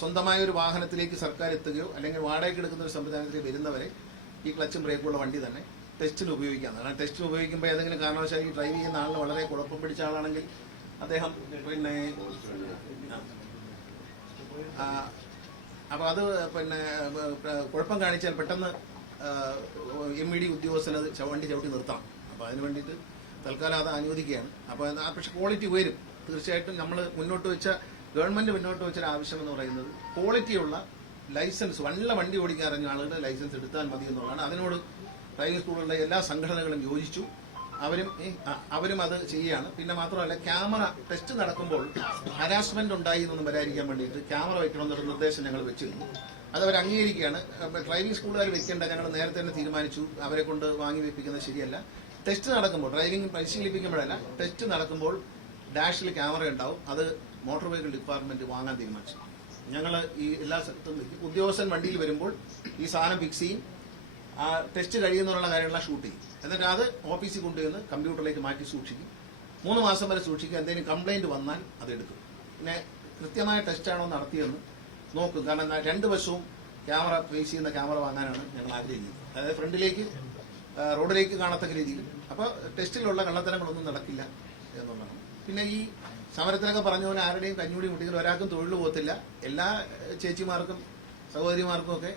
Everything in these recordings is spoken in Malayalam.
സ്വന്തമായ ഒരു വാഹനത്തിലേക്ക് സർക്കാർ എത്തുകയോ അല്ലെങ്കിൽ വാടകയ്ക്ക് എടുക്കുന്ന ഒരു സംവിധാനത്തിലേക്ക് വരുന്നവരെ ഈ ക്ലച്ചും ബ്രേക്കുള്ള വണ്ടി തന്നെ ടെസ്റ്റിന് ഉപയോഗിക്കാം. കാരണം ടെസ്റ്റിന് ഉപയോഗിക്കുമ്പോൾ ഏതെങ്കിലും കാരണവശാൽ ഈ ഡ്രൈവ് ചെയ്യുന്ന ആളിന് വളരെ കുഴപ്പം പിടിച്ച ആളാണെങ്കിൽ അദ്ദേഹം പിന്നെ അപ്പോൾ അത് പിന്നെ കുഴപ്പം കാണിച്ചാൽ പെട്ടെന്ന് MVD ഉദ്യോഗസ്ഥനത് വണ്ടി ചവിട്ടി നിർത്തണം. അപ്പോൾ അതിന് വേണ്ടിയിട്ട് തൽക്കാലം അത് അനുവദിക്കുകയാണ്. അപ്പോൾ പക്ഷെ ക്വാളിറ്റി ഉയരും. തീർച്ചയായിട്ടും നമ്മൾ ഗവൺമെന്റ് മുന്നോട്ട് വെച്ചൊരു ആവശ്യം എന്ന് പറയുന്നത് ക്വാളിറ്റിയുള്ള ലൈസൻസ്, നല്ല വണ്ടി ഓടിക്കാൻ അറിഞ്ഞ ആളുകളുടെ ലൈസൻസ് എടുത്താൽ മതി എന്നുള്ളതാണ്. അതിനോട് ഡ്രൈവിംഗ് സ്കൂളുകളുടെ എല്ലാ സംഘടനകളും യോജിച്ചു. അവരും അത് ചെയ്യുകയാണ്. പിന്നെ മാത്രമല്ല, ക്യാമറ ടെസ്റ്റ് നടക്കുമ്പോൾ ഹരാസ്മെന്റ് ഉണ്ടായി എന്നൊന്നും വരാതിരിക്കാൻ വേണ്ടിയിട്ട് ക്യാമറ വെക്കണമെന്നൊരു നിർദ്ദേശം ഞങ്ങൾ വെച്ചിരുന്നു. അത് അവർ അംഗീകരിക്കുകയാണ്. ഡ്രൈവിംഗ് സ്കൂളുകാർ വെക്കേണ്ട ഞങ്ങൾ നേരത്തെ തന്നെ തീരുമാനിച്ചു. അവരെ കൊണ്ട് വാങ്ങി വെപ്പിക്കുന്നത് ശരിയല്ല. ടെസ്റ്റ് നടക്കുമ്പോൾ, ഡ്രൈവിംഗ് പരിശീലിപ്പിക്കുമ്പോഴല്ല, ടെസ്റ്റ് നടക്കുമ്പോൾ ഡാഷിൽ ക്യാമറ ഉണ്ടാവും. അത് മോട്ടോർ വെഹിക്കിൾ ഡിപ്പാർട്ട്മെന്റ് വാങ്ങാൻ തീരുമാനിച്ചു. ഞങ്ങൾ ഈ എല്ലാ സ്ഥലത്തും ഉദ്യോഗസ്ഥൻ വണ്ടിയിൽ വരുമ്പോൾ ഈ സാധനം ഫിക്സ് ചെയ്യും. ആ ടെസ്റ്റ് കഴിയുന്നുള്ള കാര്യങ്ങളെല്ലാം ഷൂട്ട് ചെയ്യും. എന്നിട്ട് അത് ഓഫീസിൽ കൊണ്ടുവന്ന് കമ്പ്യൂട്ടറിലേക്ക് മാറ്റി സൂക്ഷിക്കും. 3 മാസം വരെ സൂക്ഷിക്കും. എന്തെങ്കിലും കംപ്ലൈന്റ് വന്നാൽ അതെടുക്കും. പിന്നെ കൃത്യമായ ടെസ്റ്റാണോ നടത്തിയെന്ന് നോക്കും. കാരണം 2 വശവും ക്യാമറ ഫേസ് ചെയ്യുന്ന ക്യാമറ വാങ്ങാനാണ് ഞങ്ങൾ ആഗ്രഹിക്കുന്നത്. അതായത് ഫ്രണ്ടിലേക്ക് റോഡിലേക്ക് കാണത്തക്ക രീതിയിൽ. അപ്പോൾ ടെസ്റ്റിലുള്ള കള്ളത്തരങ്ങളൊന്നും നടക്കില്ല എന്നുള്ളതാണ്. പിന്നെ ഈ സമരത്തിലൊക്കെ പറഞ്ഞ പോലെ ആരുടെയും കഞ്ഞൂടി മുട്ടിക്കൽ ഒരാൾക്കും തൊഴിൽ പോകത്തില്ല. എല്ലാ ചേച്ചിമാർക്കും സഹോദരിമാർക്കും ഒക്കെ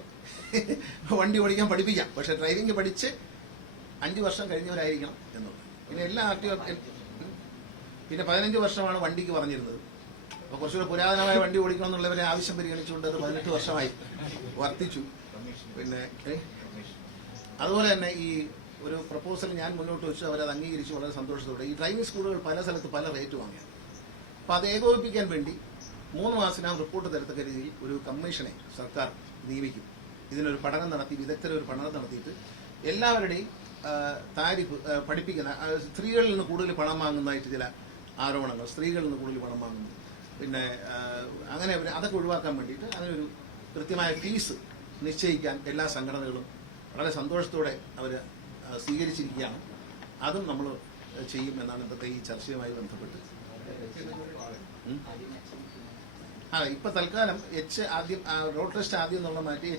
വണ്ടി ഓടിക്കാൻ പഠിപ്പിക്കാം. പക്ഷെ ഡ്രൈവിംഗ് പഠിച്ച് 5 വർഷം കഴിഞ്ഞവരായിരിക്കണം എന്നുള്ളത്. പിന്നെ എല്ലാ പിന്നെ 15 വർഷമാണ് വണ്ടിക്ക് പറഞ്ഞിരുന്നത്. അപ്പോൾ കുറച്ചുകൂടെ പുരാതനമായ വണ്ടി ഓടിക്കണം എന്നുള്ളവരെ ആവശ്യം പരിഗണിച്ചുകൊണ്ട് അത് 18 വർഷമായി വർദ്ധിച്ചു. പിന്നെ അതുപോലെ തന്നെ ഈ ഒരു പ്രപ്പോസൽ ഞാൻ മുന്നോട്ട് വെച്ചു. അവരത് അംഗീകരിച്ചു വളരെ സന്തോഷത്തോടെ. ഈ ഡ്രൈവിംഗ് സ്കൂളുകൾ പല സ്ഥലത്ത് പല റേറ്റ് വാങ്ങിയാണ്. അപ്പോൾ അത് ഏകോപിപ്പിക്കാൻ വേണ്ടി 3 മാസത്തിനകം റിപ്പോർട്ട് തരത്തക്ക രീതിയിൽ ഒരു കമ്മീഷനെ സർക്കാർ നിയമിക്കും. ഇതിനൊരു പഠനം നടത്തി, വിദഗ്ധരൊരു പഠനം നടത്തിയിട്ട് എല്ലാവരുടെയും താരിഫ് പഠിപ്പിക്കുന്ന, സ്ത്രീകളിൽ നിന്ന് കൂടുതൽ പണം വാങ്ങുന്നതായിട്ട് ചില ആരോപണങ്ങൾ, സ്ത്രീകളിൽ നിന്ന് കൂടുതൽ പണം വാങ്ങുന്നു, പിന്നെ അങ്ങനെ അതൊക്കെ ഒഴിവാക്കാൻ വേണ്ടിയിട്ട് അതിനൊരു കൃത്യമായ ഫീസ് നിശ്ചയിക്കാൻ എല്ലാ സംഘടനകളും വളരെ സന്തോഷത്തോടെ അവർ സ്വീകരിച്ചിരിക്കുകയാണ്. അതും നമ്മൾ ചെയ്യും എന്നാണ് ഇന്നത്തെ ഈ ചർച്ചയുമായി ബന്ധപ്പെട്ട്. ഇപ്പൊ തൽക്കാലം ആദ്യം റോഡ് ടെസ്റ്റ് ആദ്യം എന്നുള്ള മാറ്റി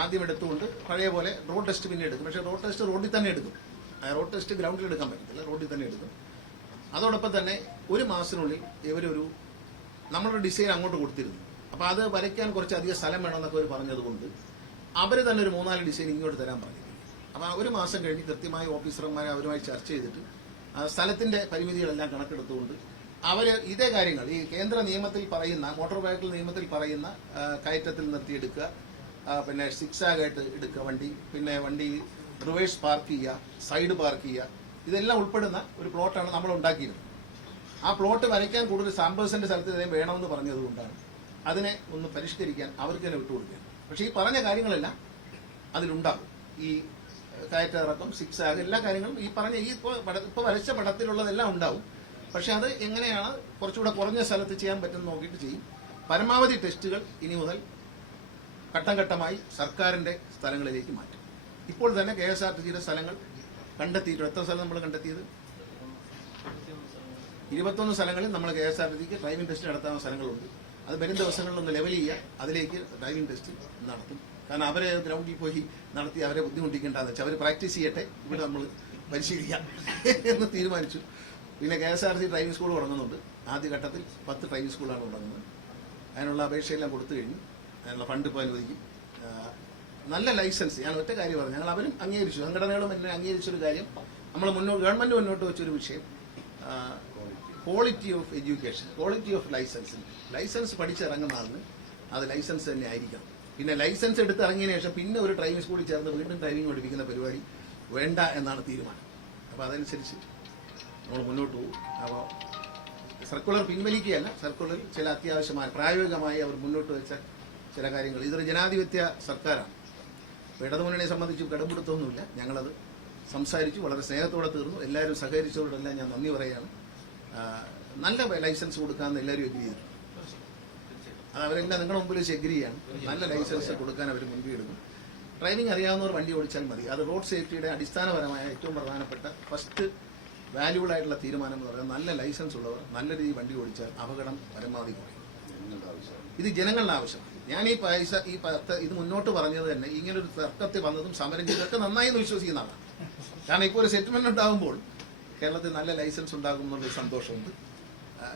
ആദ്യം എടുത്തുകൊണ്ട് പഴയ പോലെ റോഡ് ടെസ്റ്റ് പിന്നെ എടുക്കും. പക്ഷേ റോഡ് ടെസ്റ്റ് റോഡിൽ തന്നെ എടുക്കും. റോഡ് ടെസ്റ്റ് ഗ്രൗണ്ടിൽ എടുക്കാൻ പറ്റത്തില്ല, റോഡിൽ തന്നെ എടുക്കും. അതോടൊപ്പം തന്നെ 1 മാസത്തിനുള്ളിൽ ഇവരൊരു നമ്മളൊരു ഡിസൈൻ അങ്ങോട്ട് കൊടുത്തിരുന്നു. അപ്പോൾ അത് വരയ്ക്കാൻ കുറച്ചധികം സ്ഥലം വേണമെന്നൊക്കെ അവർ പറഞ്ഞതുകൊണ്ട് അവർ തന്നെ ഒരു 3-4 ഡിസൈൻ ഇങ്ങോട്ട് തരാൻ പറഞ്ഞു. അപ്പോൾ 1 മാസം കഴിഞ്ഞ് കൃത്യമായി ഓഫീസർമാരെ അവരുമായി ചർച്ച ചെയ്തിട്ട് സ്ഥലത്തിന്റെ പരിമിതികളെല്ലാം കണക്കെടുത്തുകൊണ്ട് അവർ ഇതേ കാര്യങ്ങൾ ഈ കേന്ദ്ര നിയമത്തിൽ പറയുന്ന, മോട്ടോർ വെഹിക്കിൾ നിയമത്തിൽ പറയുന്ന കയറ്റത്തിൽ നിർത്തിയെടുക്കുക, പിന്നെ സിക്സാഗായിട്ട് എടുക്കുക വണ്ടി, പിന്നെ വണ്ടി റിവേഴ്സ് പാർക്ക് ചെയ്യുക, സൈഡ് പാർക്ക് ചെയ്യുക, ഇതെല്ലാം ഉൾപ്പെടുന്ന ഒരു പ്ലോട്ടാണ് നമ്മൾ ഉണ്ടാക്കിയിരുന്നത്. ആ പ്ലോട്ട് വരയ്ക്കാൻ കൂടുതൽ സാമ്പേഴ്സിന്റെ സ്ഥലത്ത് ഇതേ വേണമെന്ന് പറഞ്ഞതുകൊണ്ടാണ് അതിനെ ഒന്ന് പരിഷ്കരിക്കാൻ അവർക്ക് തന്നെ വിട്ടുകൊടുക്കുക. പക്ഷേ ഈ പറഞ്ഞ കാര്യങ്ങളെല്ലാം അതിലുണ്ടാകും. ഈ കയറ്റിറക്കം, സിക്സാഗ്, എല്ലാ കാര്യങ്ങളും ഈ പറഞ്ഞ ഇപ്പോൾ വരച്ച പടത്തിലുള്ളതെല്ലാം ഉണ്ടാവും. പക്ഷെ അത് എങ്ങനെയാണ് കുറച്ചുകൂടെ കുറഞ്ഞ സ്ഥലത്ത് ചെയ്യാൻ പറ്റുമെന്ന് നോക്കിയിട്ട് ചെയ്യും. പരമാവധി ടെസ്റ്റുകൾ ഇനി മുതൽ ഘട്ടം ഘട്ടമായി സർക്കാരിന്റെ സ്ഥലങ്ങളിലേക്ക് മാറ്റും. ഇപ്പോൾ തന്നെ KSRTCയുടെ സ്ഥലങ്ങൾ കണ്ടെത്തിയിട്ട് എത്ര സ്ഥലം നമ്മൾ കണ്ടെത്തിയത്? 21 സ്ഥലങ്ങളിൽ നമ്മൾ KSRTCക്ക് ഡ്രൈവിംഗ് ടെസ്റ്റ് നടത്താവുന്ന സ്ഥലങ്ങളുണ്ട്. അത് വരും ദിവസങ്ങളിലൊന്ന് ലെവൽ ചെയ്യുക, അതിലേക്ക് ഡ്രൈവിംഗ് ടെസ്റ്റ് നടത്തും. കാരണം അവരെ ഗ്രൗണ്ടിൽ പോയി നടത്തി അവരെ ബുദ്ധിമുട്ടിക്കേണ്ടതെന്ന് വെച്ചാൽ അവർ പ്രാക്ടീസ് ചെയ്യട്ടെ, ഇവിടെ നമ്മൾ പരിശീലിക്കാം എന്ന് തീരുമാനിച്ചു. പിന്നെ KSRTC ഡ്രൈവിംഗ് സ്കൂൾ തുടങ്ങുന്നുണ്ട്. ആദ്യഘട്ടത്തിൽ 10 ഡ്രൈവിംഗ് സ്കൂളാണ് തുടങ്ങുന്നത്. അതിനുള്ള അപേക്ഷയെല്ലാം കൊടുത്തു കഴിഞ്ഞു. അതിനുള്ള ഫണ്ട് ഇപ്പോൾ അനുവദിക്കും. നല്ല ലൈസൻസ്, ഞാൻ ഒറ്റ കാര്യം പറഞ്ഞു, ഞങ്ങൾ അവരും അംഗീകരിച്ചു, സംഘടനകളും എല്ലാം അംഗീകരിച്ചൊരു കാര്യം, നമ്മൾ ഗവൺമെന്റ് മുന്നോട്ട് വെച്ചൊരു വിഷയം, quality of education, quality of license പഠിച്ചിറങ്ങുന്ന ആളിന് അത് ലൈസൻസ് തന്നെ ആയിരിക്കണം. പിന്നെ ലൈസൻസ് എടുത്ത് ഇറങ്ങിയതിനു ശേഷം പിന്നെ ഒരു ഡ്രൈവിംഗ് സ്കൂളിൽ ചേർന്ന് വീണ്ടും ഡ്രൈവിംഗ് പഠിപ്പിക്കുന്ന പരിപാടി വേണ്ട എന്നാണ് തീരുമാനം. അപ്പോൾ അതനുസരിച്ച് നമ്മൾ മുന്നോട്ട് പോകും. അപ്പോൾ സർക്കുലർ പിൻവലിക്കുകയല്ല, സർക്കുലർ ചില അത്യാവശ്യമായ പ്രായോഗികമായി അവർ മുന്നോട്ട് വെച്ച ചില കാര്യങ്ങൾ. ഇതൊരു ജനാധിപത്യ സർക്കാരാണ്. ഇടതുമുന്നണിയെ സംബന്ധിച്ച് കടപിടുത്തമൊന്നുമില്ല. ഞങ്ങളത് സംസാരിച്ചു, വളരെ സ്നേഹത്തോടെ തീർന്നു. എല്ലാവരും സഹകരിച്ചവരോടെല്ലാം ഞാൻ നന്ദി പറയുകയാണ്. നല്ല ലൈസൻസ് കൊടുക്കാമെന്ന് എല്ലാവരും എഗ്രി ചെയ്തു. അത് അവരെല്ലാം നിങ്ങളുടെ മുമ്പിൽ വെച്ച് എഗ്രി ചെയ്യാണ്. നല്ല ലൈസൻസ് കൊടുക്കാൻ അവർ മുൻകൈ എടുക്കും. ഡ്രൈവിംഗ് അറിയാവുന്നവർ വണ്ടി ഓടിച്ചാൽ മതി. അത് റോഡ് സേഫ്റ്റിയുടെ അടിസ്ഥാനപരമായ ഏറ്റവും പ്രധാനപ്പെട്ട ഫസ്റ്റ് വാല്യൂബിൾ ആയിട്ടുള്ള തീരുമാനം എന്ന് പറയുന്നത് നല്ല ലൈസൻസ് ഉള്ളവർ നല്ല രീതിയിൽ വണ്ടി ഓടിച്ചാൽ അപകടം പരമാവധി കുറയും. ഇത് ജനങ്ങളുടെ ആവശ്യമാണ്. ഞാൻ ഈ പൈസ ഇത് മുന്നോട്ട് പറഞ്ഞത് തന്നെ ഇങ്ങനൊരു തർക്കത്തിൽ വന്നതും സമരം ചെയ്തൊക്കെ നന്നായി എന്ന് വിശ്വസിക്കുന്ന ആളാണ്. കാരണം ഇപ്പോൾ ഒരു സെറ്റിൽമെന്റ് ഉണ്ടാകുമ്പോൾ കേരളത്തിൽ നല്ല ലൈസൻസ് ഉണ്ടാകും എന്നുള്ള സന്തോഷമുണ്ട്.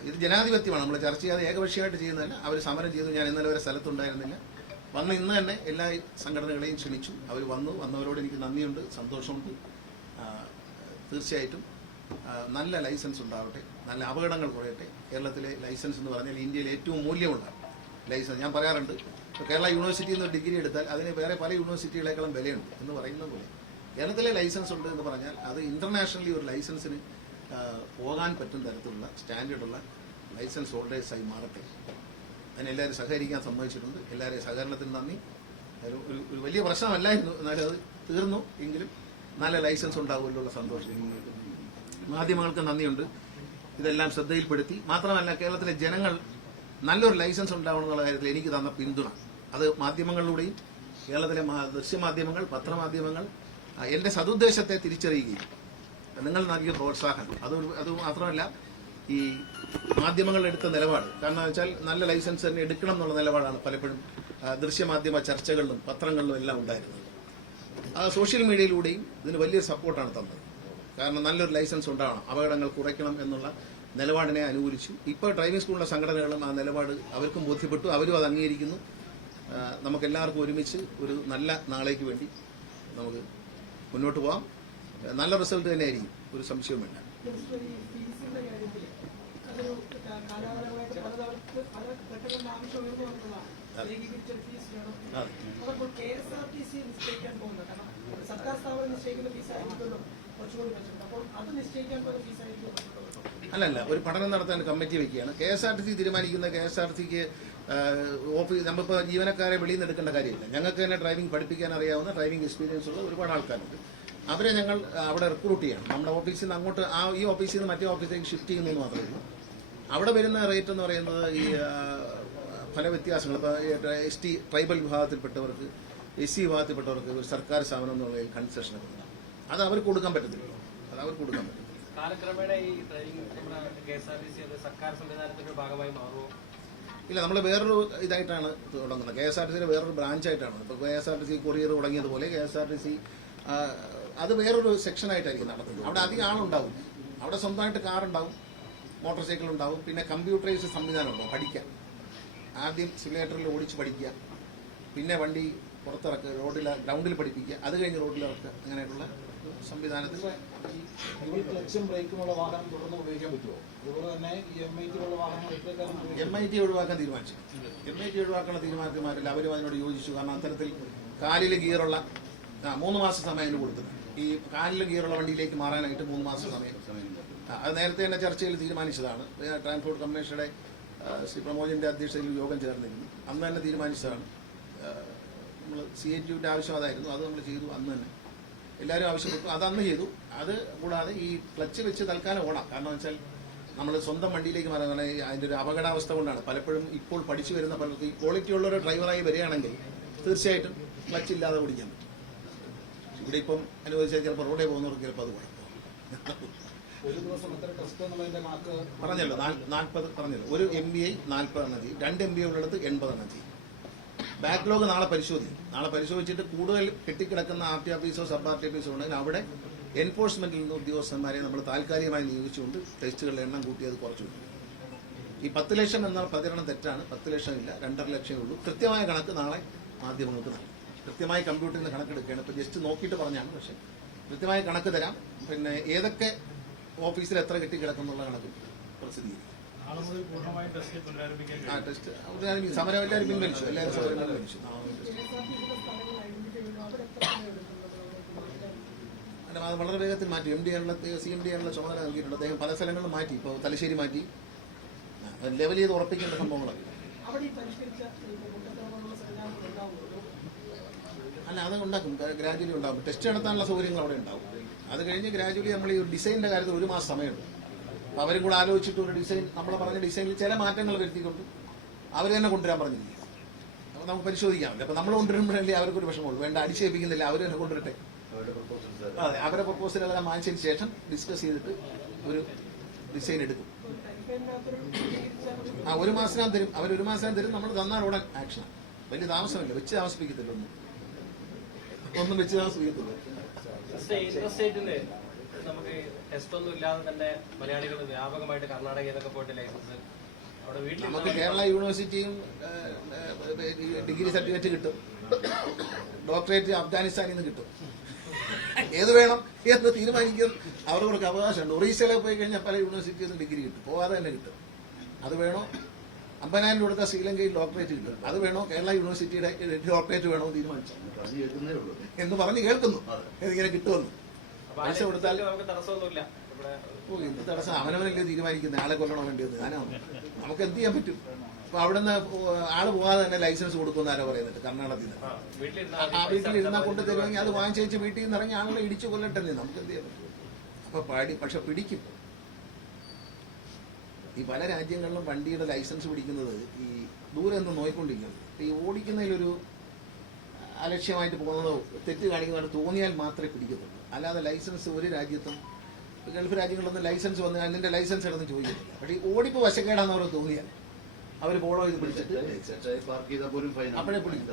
ഇത് ജനാധിപത്യമാണ്. നമ്മൾ ചർച്ച ചെയ്യാതെ ഏകപക്ഷീയമായിട്ട് ചെയ്യുന്നതല്ല. അവർ സമരം ചെയ്തു. ഞാൻ ഇന്നലെ വരെ സ്ഥലത്തുണ്ടായിരുന്നില്ല. വന്ന് ഇന്ന് തന്നെ എല്ലാ സംഘടനകളെയും ക്ഷണിച്ചു. അവർ വന്നവരോട് എനിക്ക് നന്ദിയുണ്ട്, സന്തോഷമുണ്ട്. തീർച്ചയായിട്ടും നല്ല ലൈസൻസ് ഉണ്ടാവട്ടെ, നല്ല അപകടങ്ങൾ കുറയട്ടെ. കേരളത്തിലെ ലൈസൻസ് എന്ന് പറഞ്ഞാൽ ഇന്ത്യയിൽ ഏറ്റവും മൂല്യമുള്ള ലൈസൻസ്. ഞാൻ പറയാറുണ്ട്, ഇപ്പോൾ കേരള യൂണിവേഴ്സിറ്റിയിൽ നിന്ന് ഡിഗ്രി എടുത്താൽ അതിന് വേറെ പല യൂണിവേഴ്സിറ്റികളെക്കാളും വിലയുണ്ട് എന്ന് പറയുന്ന പോലെ കേരളത്തിലെ ലൈസൻസ് ഉണ്ട് എന്ന് പറഞ്ഞാൽ അത് ഇന്റർനാഷണലി ഒരു ലൈസൻസിന് പോകാൻ പറ്റുന്ന തരത്തിലുള്ള സ്റ്റാൻഡേർഡുള്ള ലൈസൻസ് ഹോൾഡേഴ്സായി മാറട്ടെ. അതിനെല്ലാവരും സഹകരിക്കാൻ സമ്മതിച്ചിട്ടുണ്ട്. എല്ലാവരെയും സഹകരണത്തിന് നന്ദി. ഒരു വലിയ പ്രശ്നമല്ലായിരുന്നു, എന്നാലും അത് തീർന്നു. എങ്കിലും നല്ല ലൈസൻസ് ഉണ്ടാകുമല്ലോ സന്തോഷം. മാധ്യമങ്ങൾക്ക് നന്ദിയുണ്ട്, ഇതെല്ലാം ശ്രദ്ധയിൽപ്പെടുത്തി. മാത്രമല്ല, കേരളത്തിലെ ജനങ്ങൾ നല്ലൊരു ലൈസൻസ് ഉണ്ടാവണമെന്നുള്ള കാര്യത്തിൽ എനിക്ക് തന്ന പിന്തുണ, അത് മാധ്യമങ്ങളിലൂടെയും കേരളത്തിലെ ദൃശ്യമാധ്യമങ്ങൾ, പത്രമാധ്യമങ്ങൾ എന്റെ സതുദ്ദേശത്തെ തിരിച്ചറിയുകയും നിങ്ങൾ നൽകിയ പ്രോത്സാഹനം, അത് മാത്രമല്ല ഈ മാധ്യമങ്ങൾ എടുത്ത നിലപാട്. കാരണം വെച്ചാൽ നല്ല ലൈസൻസ് തന്നെ എടുക്കണം എന്നുള്ള നിലപാടാണ് പലപ്പോഴും ദൃശ്യമാധ്യമ ചർച്ചകളിലും പത്രങ്ങളിലും എല്ലാം ഉണ്ടായിരുന്നത്. സോഷ്യൽ മീഡിയയിലൂടെയും ഇതിന് വലിയൊരു സപ്പോർട്ടാണ് തന്നത്. കാരണം നല്ലൊരു ലൈസൻസ് ഉണ്ടാവണം, അപകടങ്ങൾ കുറയ്ക്കണം എന്നുള്ള നിലപാടിനെ അനുകൂലിച്ചു. ഇപ്പോൾ ഡ്രൈവിംഗ് സ്കൂളിലെ സംഘടനകളും ആ നിലപാട് അവർക്കും ബോധ്യപ്പെട്ടു, അവരും അത് അംഗീകരിക്കുന്നു. നമുക്കെല്ലാവർക്കും ഒരുമിച്ച് ഒരു നല്ല നാളേക്ക് വേണ്ടി നമുക്ക് മുന്നോട്ട് പോകാം. നല്ല റിസൾട്ട് തന്നെയായിരിക്കും, ഒരു സംശയവും വേണ്ട. അല്ലല്ല, ഒരു പഠനം നടത്താൻ കമ്മിറ്റി വെക്കുകയാണ്. KSRTC തീരുമാനിക്കുന്ന KSRTCക്ക് ഓഫീസ് നമ്മളിപ്പോൾ ജീവനക്കാരെ വെളിയിൽ നിന്ന് എടുക്കേണ്ട കാര്യമില്ല. ഞങ്ങൾക്ക് തന്നെ ഡ്രൈവിംഗ് പഠിപ്പിക്കാൻ അറിയാവുന്ന ഡ്രൈവിംഗ് എക്സ്പീരിയൻസ് ഉള്ള ഒരുപാട് ആൾക്കാരുണ്ട്. അവരെ ഞങ്ങൾ അവിടെ റിക്രൂട്ട് ചെയ്യണം. നമ്മുടെ ഓഫീസിൽ നിന്ന് അങ്ങോട്ട് ഈ ഓഫീസിൽ നിന്ന് മറ്റേ ഓഫീസിലേക്ക് ഷിഫ്റ്റ് ചെയ്യുന്നതെന്ന് മാത്രമേ ഉള്ളൂ. അവിടെ വരുന്ന റേറ്റ് എന്ന് പറയുന്നത് ഈ പല വ്യത്യാസങ്ങൾ. ഇപ്പോൾ ST ട്രൈബൽ വിഭാഗത്തിൽപ്പെട്ടവർക്ക്, SC വിഭാഗത്തിൽപ്പെട്ടവർക്ക് ഒരു സർക്കാർ സ്ഥാപനം എന്നുള്ള കൺസെഷൻ അത് അവർക്ക് കൊടുക്കാൻ പറ്റത്തില്ലല്ലോ. അത് അവർക്ക് കൊടുക്കാൻ പറ്റും. കാലക്രമേണ ഈ KSRTC സർക്കാർ സംവിധാനത്തിന്റെ ഭാഗമായി മാറുമോ? ഇല്ല, നമ്മൾ വേറൊരു ഇതായിട്ടാണ് തുടങ്ങുന്നത്. KSRTCയുടെ വേറൊരു ബ്രാഞ്ചായിട്ടാണ്. ഇപ്പോൾ KSRTC കൊറിയർ തുടങ്ങിയതുപോലെ KSRTC അത് വേറൊരു സെക്ഷനായിട്ടായിരിക്കും നടത്തുന്നത്. അവിടെ അധികം ആളുണ്ടാവും. അവിടെ സ്വന്തമായിട്ട് കാറുണ്ടാവും, മോട്ടോർ സൈക്കിൾ ഉണ്ടാവും, പിന്നെ കമ്പ്യൂട്ടറൈസ്ഡ് സംവിധാനം ഉണ്ടാവും. പഠിക്കാം, ആദ്യം സിമുലേറ്ററിൽ ഓടിച്ച് പഠിക്കുക, പിന്നെ വണ്ടി പുറത്തിറക്കുക, ഗ്രൗണ്ടിൽ പഠിപ്പിക്കുക, അത് കഴിഞ്ഞ് റോഡിലിറക്കുക. അങ്ങനെയുള്ള സംവിധാനത്തിൽ ക്ലച്ചും ബ്രേക്കുമുള്ള വാഹനം തുടർന്ന് ഉപയോഗിക്കാൻ പറ്റുമോ? അതുപോലെ തന്നെ ഈ MIT വാഹനം MIT ഒഴിവാക്കാൻ തീരുമാനിച്ചു. MIT ഒഴിവാക്കുന്ന തീരുമാനത്തിമാരില്ല, അവരും അതിനോട് യോജിച്ചു. കാരണം അത്തരത്തിൽ കാലിൽ ഗിയറുള്ള 3 മാസം സമയം കൊടുത്തത്. ഈ കാലിൽ ഗിയറുള്ള വണ്ടിയിലേക്ക് മാറാനായിട്ട് 3 മാസം സമയം. അത് നേരത്തെ തന്നെ ചർച്ചയിൽ തീരുമാനിച്ചതാണ്. ട്രാൻസ്പോർട്ട് കമ്മീഷനുടെ ശ്രീ പ്രമോദിന്റെ അധ്യക്ഷതയിൽ യോഗം ചേർന്നിരുന്നു. അന്ന് തന്നെ തീരുമാനിച്ചതാണ്. നമ്മൾ CATUവിന്റെ ആവശ്യം അതായിരുന്നു, അത് നമ്മൾ ചെയ്തു. അന്ന് തന്നെ എല്ലാവരും ആവശ്യപ്പെട്ടു, അതന്ന് ചെയ്തു. അത് കൂടാതെ ഈ ക്ലച്ച് വെച്ച് തൽക്കാലം ഓടാം. കാരണം വെച്ചാൽ നമ്മൾ സ്വന്തം വണ്ടിയിലേക്ക് മാറാൻ അതിൻ്റെ ഒരു അപകടാവസ്ഥ കൊണ്ടാണ് പലപ്പോഴും ഇപ്പോൾ പഠിച്ചു വരുന്ന പലർക്കും ഈ ക്വാളിറ്റി ഉള്ള ഒരു ഡ്രൈവറായി വരികയാണെങ്കിൽ തീർച്ചയായിട്ടും ക്ലച്ച് ഇല്ലാതെ ഓടിക്കാൻ പറ്റും. ഇവിടെ ഇപ്പം അനുവദിച്ചാൽ ചിലപ്പോൾ റോഡേ പോകുന്നവർക്ക് ചിലപ്പോൾ അത് കുഴപ്പം. ഒരു ദിവസം എത്ര ടെസ്റ്റ് എന്നുള്ളതിന്റെ മാർക്ക് പറഞ്ഞല്ലോ, 40 പറഞ്ഞല്ലോ. ഒരു MBA 40 എണ്ണം ചെയ്യും, 2 MBA ഉള്ളിടത്ത് 80 എണ്ണം ചെയ്യും. ബാക്ക്ലോഗ് നാളെ പരിശോധിക്കും. നാളെ പരിശോധിച്ചിട്ട് കൂടുതൽ കെട്ടിക്കിടക്കുന്ന RT ഓഫീസോ സബ് RT ഓഫീസോ ഉണ്ടെങ്കിൽ അവിടെ എൻഫോഴ്സ്മെന്റിൽ നിന്ന് ഉദ്യോഗസ്ഥന്മാരെ നമ്മൾ താൽക്കാലികമായി നിയോഗിച്ചുകൊണ്ട് ടെസ്റ്റുകളുടെ എണ്ണം കൂട്ടി അത് കുറച്ചു. ഈ 10 ലക്ഷം എന്ന പ്രചരണം തെറ്റാണ്. 10 ലക്ഷം ഇല്ല, 2.5 ലക്ഷമേ ഉള്ളൂ. കൃത്യമായ കണക്ക് നാളെ മാധ്യമങ്ങൾക്ക് നൽകും. കൃത്യമായി കമ്പ്യൂട്ടറിൽ നിന്ന് കണക്കെടുക്കുകയാണ്. ഇപ്പോൾ ജസ്റ്റ് നോക്കിയിട്ട് പറഞ്ഞാണ്, പക്ഷേ കൃത്യമായ കണക്ക് തരാം. പിന്നെ ഏതൊക്കെ ഓഫീസിൽ എത്ര കെട്ടിക്കിടക്കുന്നുള്ള കണക്ക് പ്രസിദ്ധീകരിക്കും. ടെസ്റ്റ് സമരം എല്ലാവരും പിൻവലിച്ചു, എല്ലാവരും സമരം പിൻവലിച്ചു. അത് വളരെ വേഗത്തിൽ മാറ്റി. CMD ആണുള്ള ചുമതല നൽകിയിട്ടുണ്ട്. അദ്ദേഹം പല സ്ഥലങ്ങളിലും മാറ്റി. ഇപ്പോൾ തലശ്ശേരി മാറ്റി. ലെവൽ ചെയ്ത് ഉറപ്പിക്കേണ്ട സംഭവങ്ങളൊക്കെ. അല്ല, അത് ഉണ്ടാക്കും, ഗ്രാജുവലി ഉണ്ടാകും. ടെസ്റ്റ് നടത്താനുള്ള സൗകര്യങ്ങൾ അവിടെ ഉണ്ടാവും. അത് കഴിഞ്ഞ് ഗ്രാജുവലി നമ്മൾ ഈ ഡിസൈനിന്റെ കാര്യത്തിൽ 1 മാസം സമയമുണ്ട്. അപ്പോൾ അവരും കൂടെ ആലോചിച്ചിട്ട് ഒരു ഡിസൈൻ, നമ്മൾ പറഞ്ഞ ഡിസൈനിൽ ചില മാറ്റങ്ങൾ വരുത്തിക്കൊണ്ട് അവർ തന്നെ കൊണ്ടുവരാൻ പറഞ്ഞില്ല. അപ്പോൾ നമുക്ക് പരിശോധിക്കാമല്ലോ. അപ്പോൾ നമ്മൾ കൊണ്ടുവരുമ്പോഴല്ലേ അവർക്കൊരു വിഷമമുള്ളൂ. വേണ്ട, അടിച്ചേൽപ്പിക്കുന്നില്ല, അവർ തന്നെ കൊണ്ടുവരട്ടെ. അതെ, അവരുടെ പ്രപ്പോസലെല്ലാം വാങ്ങിച്ചതിന് ശേഷം ഡിസ്കസ് ചെയ്തിട്ട് ഒരു ഡിസൈൻ എടുക്കും. ഒരു മാസത്തിനകം തരും. അവർ ഒരു മാസം തരും. നമ്മൾ തന്നാൽ ഉടൻ ആക്ഷൻ. വലിയ താമസമില്ല. വെച്ച് താമസിപ്പിക്കത്തില്ല. ഒന്നും വെച്ച് താമസിപ്പിക്കത്തില്ല. നമുക്ക് ടെസ്റ്റ് ഒന്നും ഇല്ലാതെ തന്നെ മലയാളികൾ വ്യാപകമായിട്ട് കർണാടകയിലൊക്കെ പോയിട്ട് ലൈസൻസ് അവിടെ വീട്ടിൽ നമുക്ക് കേരള യൂണിവേഴ്സിറ്റിയും ഡിഗ്രി സർട്ടിഫിക്കറ്റ് കിട്ടും. ഡോക്ടറേറ്റ് അഫ്ഗാനിസ്ഥാനിൽ നിന്ന് കിട്ടും. ഏത് വേണം എന്ന് തീരുമാനിക്കും. അവർക്ക് അവകാശമുണ്ട്. ഒറീസയിലൊക്കെ പോയി കഴിഞ്ഞാൽ പല യൂണിവേഴ്സിറ്റിയിൽ നിന്ന് ഡിഗ്രി കിട്ടും. പോവാതെ തന്നെ കിട്ടും. അത് വേണോ 50,000 കൊടുത്ത ശ്രീലങ്കയിൽ ഡോക്ടറേറ്റ് കിട്ടും. അത് വേണോ കേരള യൂണിവേഴ്സിറ്റിയുടെ ഡോക്ടറേറ്റ് വേണോ തീരുമാനിച്ചു എന്ന് പറഞ്ഞ് കേൾക്കുന്നു. ഇതിങ്ങനെ കിട്ടുമെന്ന് പൈസ കൊടുത്താൽ നമുക്ക് തടസ്സമൊന്നുമില്ല. എന്ത് തടസ്സം? അവനവനല്ലേ തീരുമാനിക്കുന്നത് ആളെ കൊല്ലണോ വേണ്ടിയത്. നമുക്ക് എന്ത് ചെയ്യാൻ പറ്റും? അപ്പൊ അവിടുന്ന് ആള് പോകാതെ തന്നെ ലൈസൻസ് കൊടുക്കുന്ന ആരോ പറയുന്നുണ്ട് കർണാടകത്തിൽ നിന്ന്. വീട്ടിലിരുന്നാൽ കൊണ്ട് തരുമെങ്കിൽ അത് വാങ്ങിച്ചു വീട്ടിൽ നിന്ന് ഇറങ്ങി ആളുകളെ ഇടിച്ചു കൊല്ലട്ടെ. നമുക്ക് എന്ത് ചെയ്യാൻ പറ്റും? അപ്പൊ പക്ഷെ പിടിക്കും. ഈ പല രാജ്യങ്ങളിലും വണ്ടിയുടെ ലൈസൻസ് പിടിക്കുന്നത് ഈ ദൂരെ നിന്ന് നോയിക്കൊണ്ടിരിക്കുന്നത്. ഈ ഓടിക്കുന്നതിലൊരു അലക്ഷ്യമായിട്ട് പോകുന്നതോ തെറ്റ് കാണിക്കുന്നതോ തോന്നിയാൽ മാത്രമേ പിടിക്കത്തുള്ളൂ. അല്ലാതെ ലൈസൻസ് ഒരു രാജ്യത്തും ഗൾഫ് രാജ്യങ്ങളിലൊന്നും ലൈസൻസ് വന്ന് അതിന്റെ ലൈസൻസ് എടുത്ത് ചോദിക്കത്തില്ല. പക്ഷേ ഈ ഓടിപ്പ് വശക്കേടാന്ന് അവർ തോന്നിയാൽ അവർ ഫോളോ ചെയ്ത് പിടിച്ചിട്ട് അപ്പോഴേ പിടിക്കും.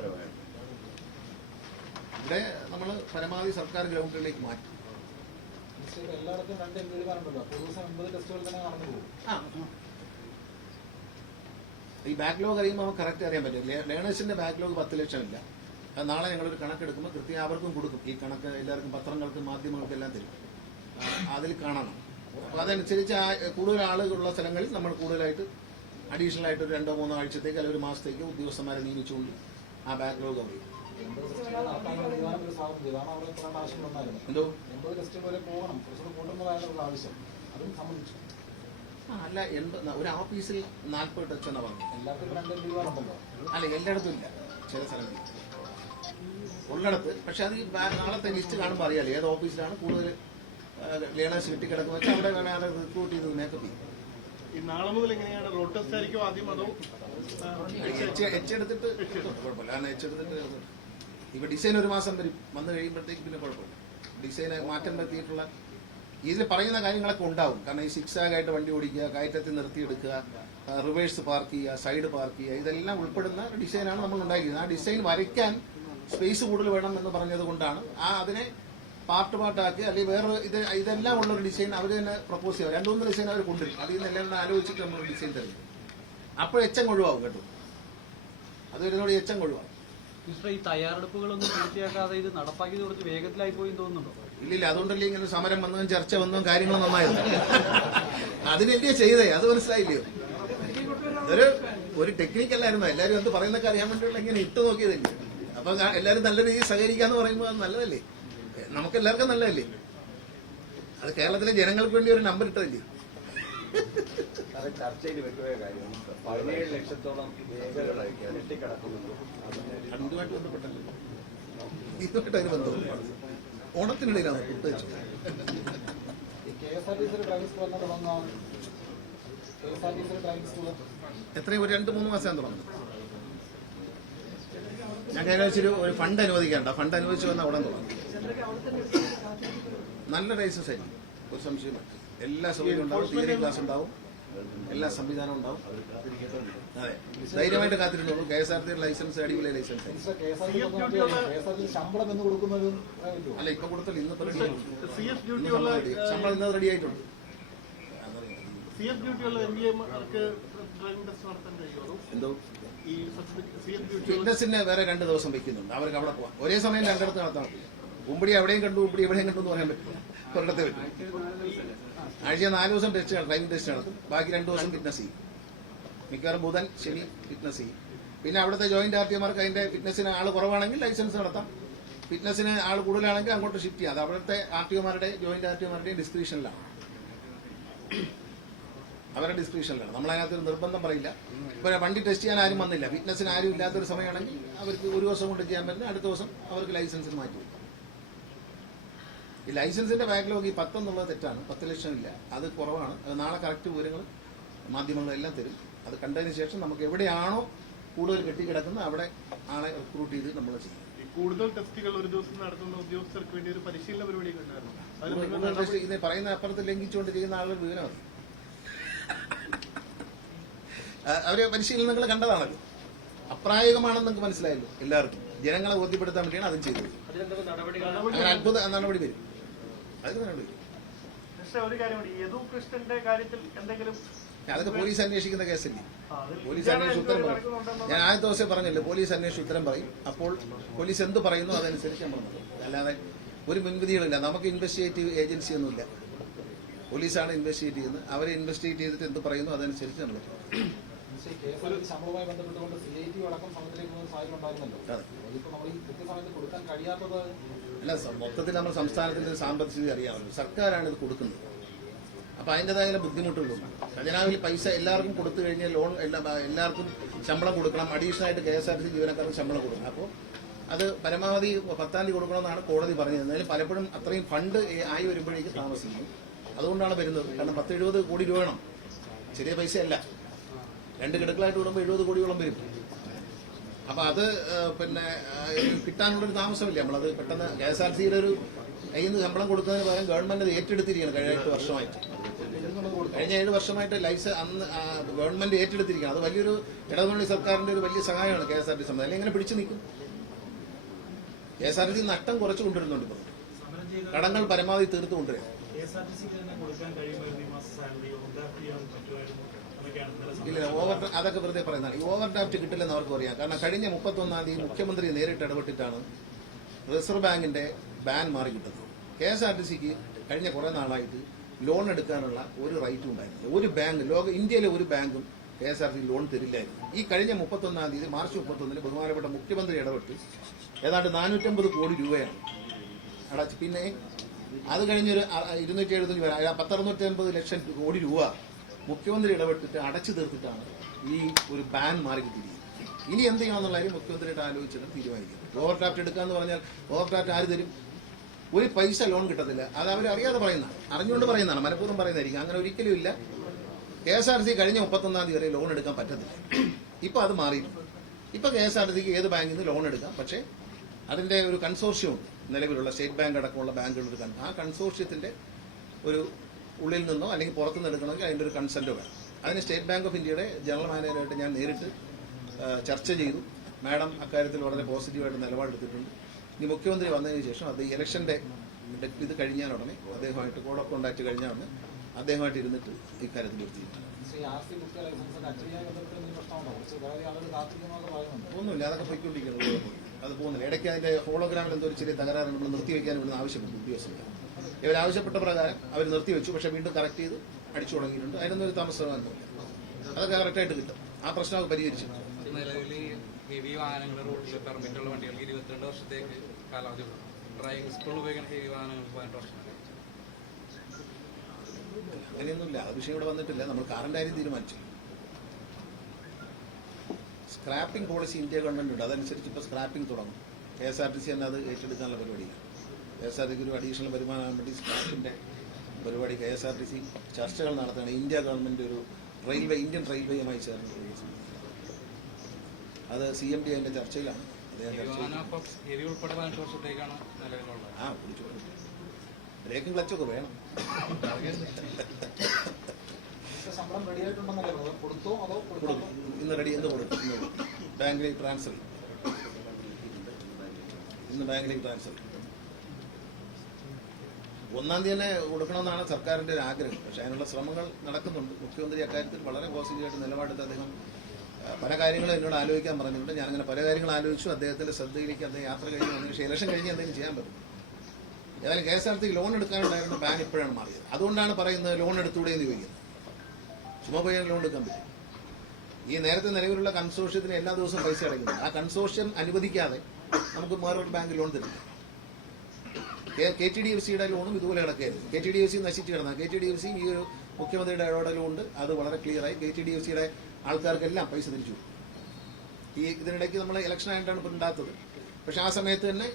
ഇവിടെ നമ്മൾ പരമാവധി സർക്കാർ ഗ്രൗണ്ടുകളിലേക്ക് മാറ്റും. എല്ലായിടത്തും 2 എംപിമാരുണ്ടല്ലോ. ഒരു ദിവസം 80 ടെസ്റ്റുകൾ തന്നെ നടന്നു പോകും. ഈ ബാക്ക്ലോഗ് കഴിയുമ്പോൾ നമുക്ക് കറക്റ്റ് അറിയാൻ പറ്റും. ലേണേഴ്സിന്റെ ബാക്ക്ലോഗ് 10 ലക്ഷം ഇല്ല. അത് നാളെ ഞങ്ങളൊരു കണക്കെടുക്കുമ്പോൾ കൃത്യം അവർക്കും കൊടുക്കും. ഈ കണക്ക് എല്ലാവർക്കും പത്രങ്ങൾക്കും മാധ്യമങ്ങൾക്കും എല്ലാം തരും. അതിൽ കാണണം. അപ്പോൾ അതനുസരിച്ച് കൂടുതൽ ആളുകളുള്ള സ്ഥലങ്ങളിൽ നമ്മൾ കൂടുതലായിട്ട് അഡീഷണൽ ആയിട്ട് ഒരു 2-3 ആഴ്ചത്തേക്ക് അല്ലെങ്കിൽ ഒരു മാസത്തേക്ക് ഉദ്യോഗസ്ഥന്മാരെ നിയമിച്ചുകൊണ്ട് ആ ബാക്ക്ലോഗ് അവർ എന്തോ അല്ല ഒരു ഓഫീസിൽ 40 ടച്ച് എന്നാ പറഞ്ഞു. അല്ല എല്ലായിടത്തും ഇല്ല. ചില സ്ഥലങ്ങളിൽ ഉള്ളിടത്ത്. പക്ഷെ അത് ഈ നാളത്തെ ലിസ്റ്റ് കാണുമ്പോൾ അറിയാലോ ഏത് ഓഫീസിലാണ് കൂടുതൽ ലേണേഴ്സ് കിട്ടിക്കിടക്കുന്നത് വെച്ചാൽ അവിടെ വേണം അത് റിക്രൂട്ട് ചെയ്ത് മേക്കപ്പ് ചെയ്യും. ഈ നാളെ മുതൽ എങ്ങനെയാണ് റോഡ് ടെസ്റ്റ് ആയിരിക്കും ആദ്യം അതോ എച്ചെടുത്തിട്ട് കുഴപ്പമില്ല. കാരണം എച്ചെടുത്തിട്ട് ഇപ്പൊ ഡിസൈൻ ഒരു മാസം വരും. വന്നു കഴിയുമ്പോഴത്തേക്ക് പിന്നെ കുഴപ്പമില്ല. ഡിസൈന് മാറ്റം വരുത്തിയിട്ടുള്ള ഇതിൽ പറയുന്ന കാര്യങ്ങളൊക്കെ ഉണ്ടാവും. കാരണം ഈ സിക്സാഗായിട്ട് വണ്ടി ഓടിക്കുക, കയറ്റത്തിൽ നിർത്തിയെടുക്കുക, റിവേഴ്സ് പാർക്ക് ചെയ്യുക, സൈഡ് പാർക്ക് ചെയ്യുക, ഇതെല്ലാം ഉൾപ്പെടുന്ന ഡിസൈനാണ് നമ്മൾ ഉണ്ടാക്കിയത്. ആ ഡിസൈൻ വരയ്ക്കാൻ സ്പേസ് കൂടുതൽ വേണം എന്ന് പറഞ്ഞത് കൊണ്ടാണ് അതിനെ പാർട്ടാക്കി അല്ലെങ്കിൽ വേറെ ഇതെല്ലാം ഉള്ളൊരു ഡിസൈൻ അവർ തന്നെ പ്രപ്പോസ് ചെയ്യുക. 2-3 ഡിസൈൻ അവർ കൊണ്ടുവരും. അതിൽ നിന്ന് എല്ലാം ആലോചിച്ചിട്ട് നമ്മൾ ഡിസൈൻ തരും. അപ്പോൾ എച്ചം ഒഴിവാകും കേട്ടോ. അത് വരുന്നതോടെ എച്ചം ഒഴിവാകും. ഈ തയ്യാറെടുപ്പുകളൊന്നും പൂർത്തിയാക്കാതെ ഇത് നടപ്പാക്കിയത് കുറച്ച് വേഗത്തിലായി പോയി തോന്നുന്നുണ്ടോ? ഇല്ലില്ല. അതുകൊണ്ടല്ലേ ഇങ്ങനെ സമരം വന്നതും ചർച്ച വന്നതും കാര്യങ്ങൾ നന്നായിരുന്നു. അതിനെല്ലേ ചെയ്തേ? അത് മനസ്സിലായില്ലയോ? ഒരു ടെക്നിക്കല്ലായിരുന്നു. എല്ലാവരും എന്ത് പറയുന്നൊക്കെ അറിയാൻ വേണ്ടിയുള്ള ഇങ്ങനെ ഇട്ട് നോക്കിയതല്ലേ. അപ്പൊ എല്ലാവരും നല്ല രീതിയിൽ സഹകരിക്കാന്ന് പറയുമ്പോൾ അത് നല്ലതല്ലേ? നമുക്ക് എല്ലാവർക്കും നല്ലതല്ലേ? അത് കേരളത്തിലെ ജനങ്ങൾക്ക് വേണ്ടി ഒരു നമ്പർ ഇട്ടതല്ലേ? അത് ചർച്ചയിൽ വെക്കുകയോ കാര്യം 17 ലക്ഷത്തോളം കെട്ടിക്കിടക്കുന്നു. ഇതുമായിട്ട് ബന്ധപ്പെട്ടല്ലോ. ഇതുമായിട്ട് അതിന് ബന്ധപ്പെട്ട ഓണത്തിനിടയിലാണ് പ്രത്യേകിച്ച് എത്രയും ഒരു 2-3 മാസം തുടങ്ങും. ഞാൻ ഏകദേശം ഒരു ഫണ്ട് അനുവദിക്കേണ്ട. ഫണ്ട് അനുവദിച്ചു വന്ന ഉടൻ തുടങ്ങും. നല്ല ലൈസൻസ് ആയിരിക്കും. ഒരു സംശയമില്ല. എല്ലാ സൗകര്യവും ഉണ്ടാവും. തിയറി ക്ലാസ് ഉണ്ടാവും. എല്ലാ സംവിധാനവും ഉണ്ടാവും. അതെ, ധൈര്യമായിട്ട് കാത്തിരുന്നോളൂ. KSRTC ലൈസൻസ് അടിപൊളി ലൈസൻസ്. അല്ല ഇപ്പൊ കൊടുത്തല്ലോ. ഇന്നിപ്പോ ശമ്പളം ഇന്നത് റെഡി ആയിട്ടുണ്ട്. എന്തോ ഫിറ്റ്നസിന് വേറെ 2 ദിവസം വെക്കുന്നുണ്ട്. അവർക്ക് അവിടെ പോവാം. ഒരേ സമയം 2 നടത്താൻ. ഉമ്പടി അവിടെയും കണ്ടു, ഉമ്പടി എവിടെയും കണ്ടു എന്ന് പറയാൻ പറ്റില്ല. ഒരിടത്തെ പറ്റും. ആഴ്ച 4 ദിവസം ടെസ്റ്റ് ഡ്രൈവിംഗ് ടെസ്റ്റ് നടത്തും. ബാക്കി 2 ദിവസം ഫിറ്റ്നസ് ചെയ്യും. മിക്കവാറും ബുധൻ ശനി ഫിറ്റ്നസ് ചെയ്യും. പിന്നെ അവിടുത്തെ ജോയിന്റ് RTOമാർക്ക് അതിന്റെ ഫിറ്റ്നസിന് ആൾ കുറവാണെങ്കിൽ ലൈസൻസ് നടത്താം. ഫിറ്റ്നസിന് ആൾ കൂടുതലാണെങ്കിൽ അങ്ങോട്ട് ഷിഫ്റ്റ് ചെയ്യാം. അത് അവിടുത്തെ RTOമാരുടെ ജോയിന്റ് RTOമാരുടെയും ഡിസ്ക്രിപ്ഷനിലാണ്. അവരുടെ ഡിസ്ക്രിപ്ഷനിലാണ്. നമ്മളതിനകത്ത് ഒരു നിർബന്ധം പറയില്ല. ഇപ്പൊ വണ്ടി ടെസ്റ്റ് ചെയ്യാൻ ആരും വന്നില്ല, ഫിറ്റ്നസിന് ആരും ഇല്ലാത്തൊരു സമയമാണെങ്കിൽ അവർക്ക് ഒരു ദിവസം കൊണ്ട് ചെയ്യാൻ പറ്റുന്ന അടുത്ത ദിവസം അവർക്ക് ലൈസൻസിന് മാറ്റി. ഈ ലൈസൻസിന്റെ ബാക്ക്ലോഗ് ഈ 10 എന്നുള്ളത് തെറ്റാണ്. 10 ലക്ഷം ഇല്ല, അത് കുറവാണ്. അത് നാളെ കറക്റ്റ് വിവരങ്ങൾ മാധ്യമങ്ങളെല്ലാം തരും. അത് കണ്ടതിന് ശേഷം നമുക്ക് എവിടെയാണോ കൂടുതൽ കെട്ടിക്കിടക്കുന്നത് അവിടെ ആളെ റിക്രൂട്ട് ചെയ്ത് നമ്മൾ ചെയ്യും. കൂടുതൽ ടെസ്റ്റുകൾ ഒരു ദിവസം നടത്തുന്ന ഉദ്യോഗസ്ഥർക്ക് വേണ്ടി ഒരു പരിശീലന പരിപാടി ഉണ്ടായിരുന്നു. ഇത് പറയുന്ന അപ്പുറത്ത് ലംഘിച്ചുകൊണ്ട് ചെയ്യുന്ന ആളുകൾ വിവരം അവര് പരിശീലനങ്ങൾ കണ്ടതാണല്ലോ. അപ്രായോഗികമാണെന്ന് നിങ്ങൾക്ക് മനസ്സിലായല്ലോ എല്ലാവർക്കും. ജനങ്ങളെ ബോധ്യപ്പെടുത്താൻ വേണ്ടിയാണ് അതും ചെയ്തത്. അതിനെന്തെങ്കിലും നടപടികൾ അങ്ങനെ അത്ഭുത നടപടി വരും. അതിന് നടപടി വരും. പക്ഷേ ഒരു കാര്യമുണ്ട്, യദു കൃഷ്ണന്റെ കാര്യത്തിൽ എന്തെങ്കിലും അതൊക്കെ പോലീസ് അന്വേഷിക്കുന്ന കേസല്ലേ. അതിൽ പോലീസ് അന്വേഷിച്ച് ഉത്തരം പറയും. ഞാൻ ആദ്യത്തെ ദിവസം പറഞ്ഞല്ലോ, പോലീസ് അന്വേഷിച്ച് ഉത്തരം പറയും. അപ്പോൾ പോലീസ് എന്ത് പറയുന്നു അതനുസരിച്ച് നമ്മൾ നടക്കും. അല്ലാതെ ഒരു മുൻവിധികളില്ല. നമുക്ക് ഇൻവെസ്റ്റിഗേറ്റീവ് ഏജൻസി ഒന്നുമില്ല. പോലീസാണ് ഇൻവെസ്റ്റിഗേറ്റ് ചെയ്യുന്നത്. അവരെ ഇൻവെസ്റ്റിഗേറ്റ് ചെയ്തിട്ട് എന്ത് പറയുന്നു അതനുസരിച്ച് നമ്മൾ ശമ്പളവുമായി ബന്ധപ്പെട്ടുകൊണ്ട് CIT അടക്കം സമയത്തിലേക്ക് പോകുന്ന സാഹചര്യം ഉണ്ടായിരുന്നല്ലോ. അതിപ്പോ നമ്മൾ ഈ കൃത്യസമയത്ത് കൊടുക്കാൻ കഴിയാത്തത് അല്ല. മൊത്തത്തിൽ നമ്മൾ സംസ്ഥാനത്തിന്റെ സാമ്പത്തിക സ്ഥിതി അറിയാമല്ലോ. സർക്കാരാണ് ഇത് കൊടുക്കുന്നത്. അപ്പൊ അതിൻ്റെതായ ബുദ്ധിമുട്ടുകളുണ്ട്. ഖജനാവിൽ പൈസ എല്ലാവർക്കും കൊടുത്തു കഴിഞ്ഞാൽ ലോൺ എല്ലാവർക്കും ശമ്പളം കൊടുക്കണം. അഡീഷണൽ ആയിട്ട് KSRTC ജീവനക്കാർക്ക് ശമ്പളം കൊടുക്കണം. അപ്പോൾ അത് പരമാവധി 10-ാം തീയതി കൊടുക്കണമെന്നാണ് കോടതി പറഞ്ഞത്. എന്നാലും പലപ്പോഴും അത്രയും ഫണ്ട് ആയി വരുമ്പോഴേക്ക് താമസിക്കും. അതുകൊണ്ടാണ് വരുന്നത്. കാരണം 10-70 കോടി രൂപ വേണം. ചെറിയ പൈസയല്ല. 2 ഗഡുക്കളായിട്ട് വിടുമ്പോൾ 70 കോടിയോളം വരും. അപ്പൊ അത് പിന്നെ കിട്ടാനുള്ളൊരു താമസമില്ല. നമ്മളത് പെട്ടെന്ന് KSRTCയുടെ ഒരു കയ്യിൽ നിന്ന് ശമ്പളം കൊടുക്കുന്നതിന് പകരം ഗവൺമെന്റ് അത് ഏറ്റെടുത്തിരിക്കുകയാണ്. കഴിഞ്ഞ 8 വർഷമായിട്ട്. കഴിഞ്ഞ 7 വർഷമായിട്ട് അന്ന് ഗവൺമെന്റ് ഏറ്റെടുത്തിരിക്കുകയാണ്. അത് വലിയൊരു ഇടതുമുന്നണി സർക്കാരിന്റെ ഒരു വലിയ സഹായമാണ് KSRTC സംബന്ധിച്ച്. അല്ലെങ്കിൽ എങ്ങനെ പിടിച്ചു നിൽക്കും? KSRTC നഷ്ടം കുറച്ച് കൊണ്ടുവരുന്നുണ്ട്. ഇപ്പോൾ കടങ്ങൾ പരമാവധി തീർത്ത് കൊണ്ടുവരിക. ഇല്ല, അതൊക്കെ വെറുതെ പറയുന്നതാണ്. ഈ ഓവർ ഡ്രാഫ്റ്റ് കിട്ടില്ലെന്ന് അവർക്ക് പറയാം. കാരണം കഴിഞ്ഞ 31-ാം തീയതി മുഖ്യമന്ത്രി നേരിട്ട് ഇടപെട്ടിട്ടാണ് റിസർവ് ബാങ്കിന്റെ ബാൻ മാറി കിട്ടുന്നത്. KSRTCക്ക് കഴിഞ്ഞ കുറെ നാളായിട്ട് ലോൺ എടുക്കാനുള്ള ഒരു റൈറ്റും ഉണ്ടായിരുന്നില്ല. ഒരു ബാങ്ക് ഇന്ത്യയിലെ ഒരു ബാങ്കും KSRTC ലോൺ തരില്ലായിരുന്നു. ഈ കഴിഞ്ഞ 31-ാം തീയതി മാർച്ച് 31-ന് ബഹുമാനപ്പെട്ട മുഖ്യമന്ത്രി ഇടപെട്ട് ഏതാണ്ട് 450 കോടി രൂപയാണ് അടച്ച്. പിന്നെ അത് കഴിഞ്ഞൊരു 275 1,650 ലക്ഷം കോടി രൂപ മുഖ്യമന്ത്രി ഇടപെട്ടിട്ട് അടച്ചു തീർത്തിട്ടാണ് ഈ ഒരു ബാൻ മാറി കിട്ടിയിരിക്കുന്നത്. ഇനി എന്ത് ചെയ്യണമെന്നുള്ള കാര്യം മുഖ്യമന്ത്രിയായിട്ട് ആലോചിച്ചിട്ട് തീരുമാനിക്കുന്നത്. ഓവർ ഡ്രാഫ്റ്റ് എടുക്കാന്ന് പറഞ്ഞാൽ ഓവർ ഡ്രാഫ്റ്റ് ആര് തരും? ഒരു പൈസ ലോൺ കിട്ടത്തില്ല. അത് അവർ അറിയാതെ പറയുന്നതാണ്, അറിഞ്ഞുകൊണ്ട് പറയുന്നതാണ്, മനഃപൂർവ്വം പറയുന്നതായിരിക്കും. അങ്ങനെ ഒരിക്കലും ഇല്ല. KSRTC കഴിഞ്ഞ 31-ാം തീയതി വരെ ലോൺ എടുക്കാൻ പറ്റത്തില്ല. ഇപ്പൊ അത് മാറിയിട്ടുണ്ട്. ഇപ്പൊ KSRTCക്ക് ഏത് ബാങ്കിൽ നിന്ന് ലോൺ എടുക്കാം. പക്ഷേ അതിന്റെ ഒരു കൺസോർഷ്യം നിലവിലുള്ള സ്റ്റേറ്റ് ബാങ്ക് അടക്കമുള്ള ബാങ്കുകൾ എടുക്കാൻ ആ കൺസോർഷ്യത്തിന്റെ ഒരു ഉള്ളിൽ നിന്നോ അല്ലെങ്കിൽ പുറത്തുനിന്ന് എടുക്കണമെങ്കിൽ അതിന്റെ ഒരു കൺസെന്റോ വേണം. അതിന് സ്റ്റേറ്റ് ബാങ്ക് ഓഫ് ഇന്ത്യയുടെ ജനറൽ മാനേജറായിട്ട് ഞാൻ നേരിട്ട് ചർച്ച ചെയ്തു. മാഡം അക്കാര്യത്തിൽ വളരെ പോസിറ്റീവായിട്ട് നിലപാടെടുത്തിട്ടുണ്ട്. ഇനി മുഖ്യമന്ത്രി വന്നതിന് ശേഷം അത് ഇലക്ഷന്റെ ഇത് കഴിഞ്ഞാൽ ഉടനെ അദ്ദേഹമായിട്ട് കോഡ് ഓഫ് കോണ്ടാക്ട് കഴിഞ്ഞാൽ ഉടനെ അദ്ദേഹമായിട്ട് ഇരുന്നിട്ട് ഇക്കാര്യത്തിൽ ഒരു തീരുമാനം. ഒന്നുമില്ല, അതൊക്കെ പോയിക്കൊണ്ടിരിക്കുന്നത്. അത് പോകുന്നില്ല. ഇടയ്ക്ക് അതിന്റെ ഹോളോഗ്രാമിൽ എന്തോ ഒരു ചെറിയ തകരാറ് നമ്മൾ നിർത്തിവെക്കാൻ ഇവിടുന്ന് ആവശ്യപ്പെട്ടു ഉദ്യോഗസ്ഥർ. ഇവർ ആവശ്യപ്പെട്ട പ്രകാരം അവർ നിർത്തിവെച്ചു. പക്ഷെ വീണ്ടും കറക്റ്റ് ചെയ്ത് അടിച്ചു തുടങ്ങിയിട്ടുണ്ട്. അതിനൊന്നും ഒരു താമസമാകുന്നില്ല. അതൊക്കെ കറക്റ്റായിട്ട് കിട്ടും. ആ പ്രശ്നമൊക്കെ പരിഹരിച്ചിട്ടുണ്ട്. നിലവിൽ ഹെവി വാഹനങ്ങളുടെ റൂട്ടിൽ പെർമിറ്റുള്ള വണ്ടികൾക്ക് 22 വർഷത്തേക്ക് കാലാവധി. ഡ്രൈവിംഗ് സ്കൂൾ ഉപയോഗിക്കുന്ന ഹെവി വാഹനങ്ങൾക്ക് 18 വർഷം. അങ്ങനെയൊന്നുമില്ല. ആ വിഷയം ഇവിടെ വന്നിട്ടില്ല. നമ്മൾ കാറിന്റെ കാര്യം തീരുമാനിച്ചു. സ്ക്രാപ്പിംഗ് പോളിസി ഇന്ത്യ ഗവൺമെന്റ് ഉണ്ട്. അതനുസരിച്ച് ഇപ്പോൾ സ്ക്രാപ്പിംഗ് തുടങ്ങും. KSRTC തന്നെ അത് ഏറ്റെടുക്കാനുള്ള പരിപാടിയാണ്. KSRTCക്ക് ഒരു അഡീഷണൽ വരുമാനം വേണ്ടി സ്ക്രാപ്പിന്റെ പരിപാടി KSRTC ചർച്ചകൾ നടത്തുകയാണ്. ഇന്ത്യ ഗവൺമെന്റ് ഒരു ഇന്ത്യൻ റെയിൽവേയുമായി ചേർന്ന് അത് CMD അതിന്റെ ചർച്ചയിലാണ്. ഹെവി ഉൾപ്പെടെ 18 വർഷത്തേക്കാണ് നിലവിലുള്ളത്. ആ പിടിച്ചു ബ്രേക്കും ക്ലച്ചൊക്കെ വേണം. ശമ്പളം റെഡിയായിട്ടുണ്ടെന്നല്ലേ കൊടുത്തോ അതോ കൊടുക്കും. ഇന്ന് റെഡി എന്ത് കൊടുക്കും? ബാങ്കിലേക്ക് ട്രാൻസ്ഫർ ചെയ്യും. ഇന്ന് ബാങ്കിലേക്ക് ട്രാൻസ്ഫർ ചെയ്യും. 1-ാം തീയതി തന്നെ കൊടുക്കണമെന്നാണ് സർക്കാരിന്റെ ഒരു ആഗ്രഹം. പക്ഷെ അതിനുള്ള ശ്രമങ്ങൾ നടക്കുന്നുണ്ട്. മുഖ്യമന്ത്രി അക്കാര്യത്തിൽ വളരെ പോസിറ്റീവായിട്ട് നിലപാടെടുത്ത് അദ്ദേഹം പല കാര്യങ്ങളും എന്നോട് ആലോചിക്കാൻ പറഞ്ഞിട്ടുണ്ട്. ഞാനങ്ങനെ പല കാര്യങ്ങൾ ആലോചിച്ചു. അദ്ദേഹത്തിന്റെ ശ്രദ്ധയിലേക്ക് അദ്ദേഹം യാത്ര കഴിഞ്ഞ് വന്നു. പക്ഷേ ഇലക്ഷൻ കഴിഞ്ഞ് എന്തെങ്കിലും ചെയ്യാൻ പറ്റും. ഏതായാലും KSRTCക്ക് ലോൺ എടുക്കാനുണ്ടായിരുന്ന ബാൻ ഇപ്പോഴാണ് മാറിയത്. അതുകൊണ്ടാണ് പറയുന്നത് ലോൺ എടുത്തുകൂടെ എന്ന് ചോദിക്കുന്നത്. ചുമ്മാ പോയാൽ ലോൺ എടുക്കാൻ പറ്റും. ഈ നേരത്തെ നിലവിലുള്ള കൺസോർഷ്യത്തിന് എല്ലാ ദിവസവും പൈസ അടയ്ക്കുന്നത്. ആ കൺസോർഷ്യം അനുവദിക്കാതെ നമുക്ക് വേറൊരു ബാങ്ക് ലോൺ തരില്ല. KTDFCയുടെ ലോണും ഇതുപോലെ കിടക്കുകയായിരുന്നു. KTDFC നശിച്ചു കിടന്ന KTDFC ഈ ഒരു മുഖ്യമന്ത്രിയുടെ ഇടപെടലുകൊണ്ട് അത് വളരെ ക്ലിയറായി. KTDFCയുടെ ആൾക്കാർക്കെല്ലാം പൈസ തിരിച്ചു. ഈ ഇതിനിടയ്ക്ക് നമ്മൾ ഇലക്ഷൻ ആയിട്ടാണ് ഇപ്പോൾ ഉണ്ടാത്തത്. പക്ഷെ ആ സമയത്ത് തന്നെ